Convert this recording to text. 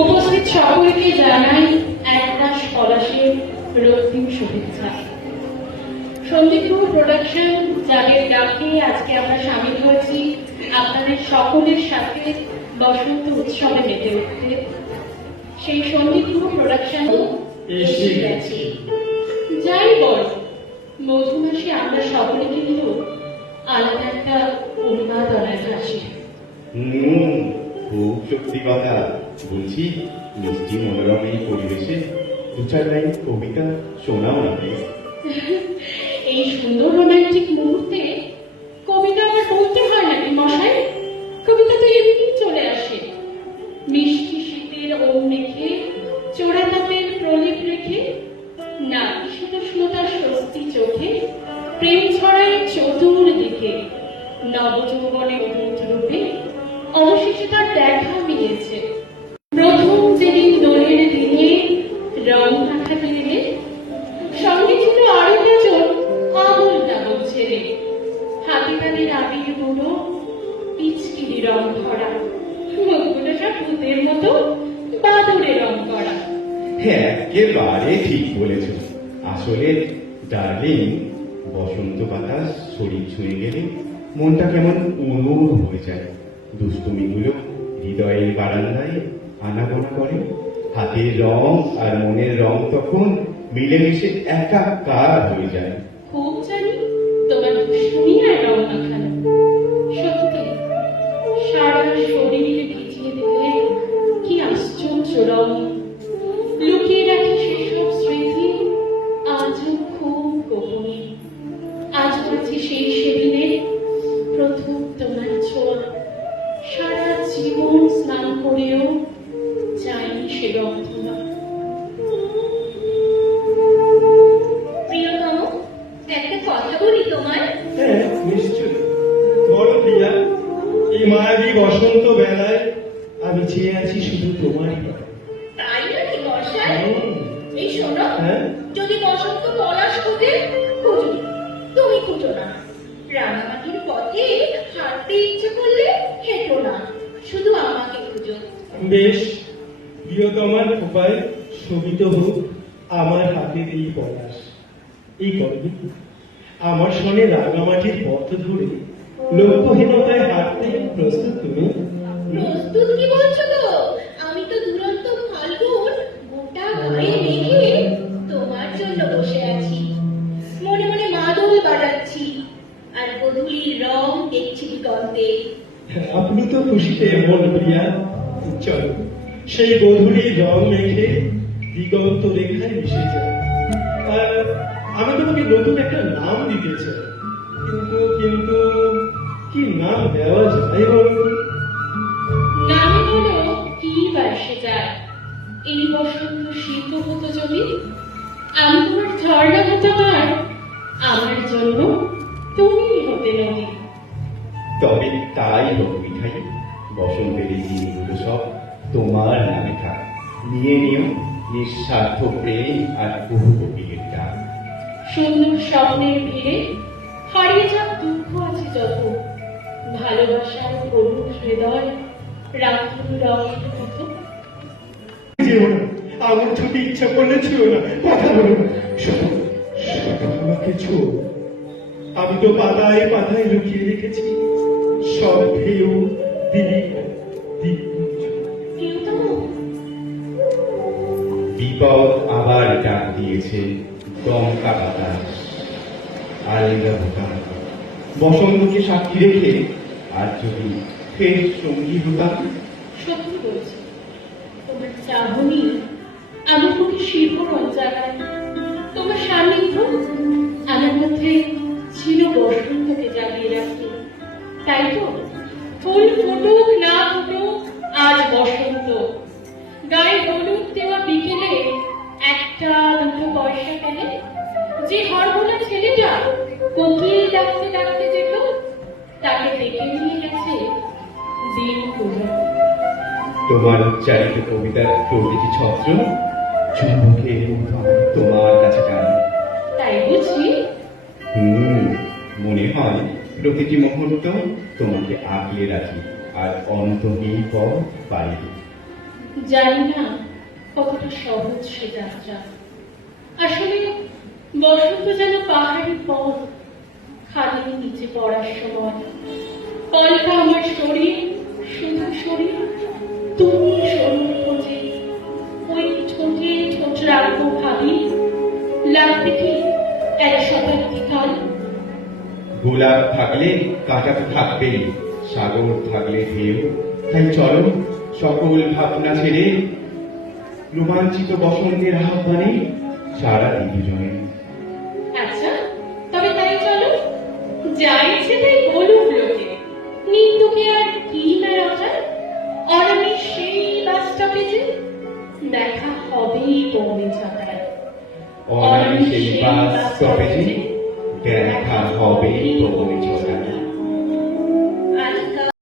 উপস্থিত সকলকে জানাই একরাশ পলাশের রক্তিম শুভেচ্ছা। সন্দীপপুর প্রোডাকশন যাদের ডাকে আজকে আমরা সামিল হয়েছি আপনাদের সকলের সাথে বসন্ত উৎসবে মেতে উঠতে, সেই সন্দীপপুর প্রোডাকশন এসে গেছে। যাই বল, মধুমাসে আমরা সকলে কিন্তু আলাদা একটা উন্মাদনায় ভাসি। খুব সত্যি কথা বলছি। মিষ্টি মনোরম এই পরিবেশে দু চার লাইন কবিতা শোনাও না প্লিজ। এই সুন্দর রোমান্টিক মুহূর্তে কবিতা আবার বলতে হয় নাকি মশাই? কবিতা তো এমনি চলে আসে, মিষ্টি শীতের ওম মেখে, চোরা তাপের প্রলেপ রেখে, নাতিশীতোষ্ণতার স্বস্তি চোখে, প্রেম ছড়ায় চতুর্দিকে, নবযৌবনের দূত রূপে অবশেষে তার দেখা মিলেছে। প্রথম যেদিন দোলের দিনে রং মাখাতে এলে, সঙ্গে ছিল আরো দুজন আবল তাবল ছেলে, হাতে তাদের আবির গুলো, পিচকিরি রং ভরা, মুখগুলো সব ভূতের মতো বাদুড়ে রং করা। হ্যাঁ, একেবারে ঠিক বলেছ। আসলে ডার্লিং, বসন্ত বাতাস শরীর ছুঁয়ে গেলে মনটা কেমন উড়ুর হয়ে যায়। দুষ্টুমিগুলো হৃদয়ের বারান্দায় আনাগোনা করে। হাতের রং আর মনের রং তখন মিলেমিশে একাকার হয়ে যায়। খুব জানি তোমার দুষ্টুমি আর রং মাখানো। সত্যি সারা শরীরে ভিজিয়ে দিলে কি আশ্চর্য রং। লুকিয়ে রাখি সেসব স্মৃতি আজও খুব গোপনে। আজও আছে সেই সেদিনে প্রথম তোমার ছোঁয়া। সারা জীবন স্নান করেও যায়নি সে রন্ধনা। প্রিয়তম, একটা কথা বলি তোমার। হ্যাঁ, নিশ্চয় বলো প্রিয়া। এই মায়াবী বসন্ত বেলায় আমি চেয়ে আছি শুধু তোমারই কথা। তাই নাকি মশাই? হুম। এই শোনো, হ্যাঁ? যদি বসন্ত পলাশ খুঁজে খুঁজো, তুমি খুঁজো না। রাঙামাটির পথে হাঁটতে ইচ্ছে করলে হেঁটো না, শুধু আমাকে খুঁজো। বেশ, প্রিয়তমার উপায় শোভিত হোক আমার হাতের এই পলাশ। এই কর্মী আমার সঙ্গে রাঙামাটির পথ ধরে লক্ষ্যহীনতায় হাঁটতে প্রস্তুত তুমি? প্রস্তুত কি বলছো গো? আমি তো দুরন্ত ফাল্গুন গোটা গায়ে মেখে তোমার জন্য বসে আছি। মনে মনে মাদল বাজাচ্ছি আর গধূলির রং দেখছি দিগন্তে। আপনি তো খুশিতে মন প্রিয়া। চলো সেই গধূলির রং মেখে দিগন্ত রেখায় মিশে যায়। আর আমি তোমাকে নতুন একটা নাম দিতে চাই, কিন্তু কিন্তু কি নাম দেওয়া যায় বলো? নামে হলো কি বা এসে যায়। এই বসন্ত শীত হতো যদি, আমি তোমার ঝর্ণা হতাম আর আমার জন্য তুমি হতে নদী। তবে তাই হোক মিঠাই, বসন্তের এই দিনগুলো সব তোমার নামে থাক। নিয়ে নিও নিঃস্বার্থ প্রেম আর বহু কবির ডাক। সুন্দর স্বপ্নের ভিড়ে হারিয়ে যাক দুঃখ আছে যত, ভালোবাসার করুণ হৃদয় রাখুন রঙের মতো। যেও না, আমার ছুটি ইচ্ছা করলে ছুঁয়ো না, কথা বলো না। শুধু শুধু আমাকে ছুঁয়ো। আমি তো পাতায় পাতায় লুকিয়ে রেখেছি সব ঢেউ, দিক দিক। প্রিয়তম, বিপদ আবার ডাক দিয়েছে, দমকা বাতাস আলগা ভুতাম। বসন্তকে সাক্ষী রেখে আর যদি ফের সঙ্গী হতাম। সত্যি বলছি, তোমার চাহনি আমার মুখে শিহরণ জাগায়। তোমার সান্নিধ্য আমার মধ্যে ছিল বসন্তকে জাগিয়ে রাখতে। তাই তো ফুল ফুটুক না ফুটুক আজ বসন্ত। গায়ে হলুদ দেওয়া বিকেলে একটা দুটো পয়সা পেলে যে হরবোলা ছেলেটা কোকিল ডাকতে ডাকতে যেত, তাকে ডেকে নিয়ে গেছে দিন পুরো। তোমার উচ্চারিত কবিতার প্রতিটি ছত্র চুম্বকের মতো আমি তোমার কাছে টানি। তাই বুঝি? মনে হয় প্রতিটি মুহূর্ত তোমাকে আগলে রাখি আর অন্তহীন পথ পাই। জানি না কতটা সহজ সে যাত্রা। আসলে বসন্ত যেন পাহাড়ি পথ, খাদের নিচে পড়ার সময় পলকা আমার শরীর, শুধু শরীর, তুমি শরীর খোঁজে। ওই ঠোঁটে ঠোঁট রাখবো ভাবি, লাগবে কি 1 শতাব্দী কাল। গোলাপ থাকলে কাঁটা তো থাকবেই, সাগর থাকলে ঢেউ। তাই চলো সকল ভাবনা ছেড়ে রোমাঞ্চিত বসন্তের আহ্বানে সারা দিন দুজনে। আচ্ছা, তবে তাই চলো, যা ইচ্ছে তাই বলুন লোকে। নিন্দুকে আর কি মেরোটা, অরণি সেই বাস স্টপেজে দেখা হবেই পৌনে ছটায়। অনামি সেই বাস স্টপেজে দেখা হবে পৌনে ছটায়।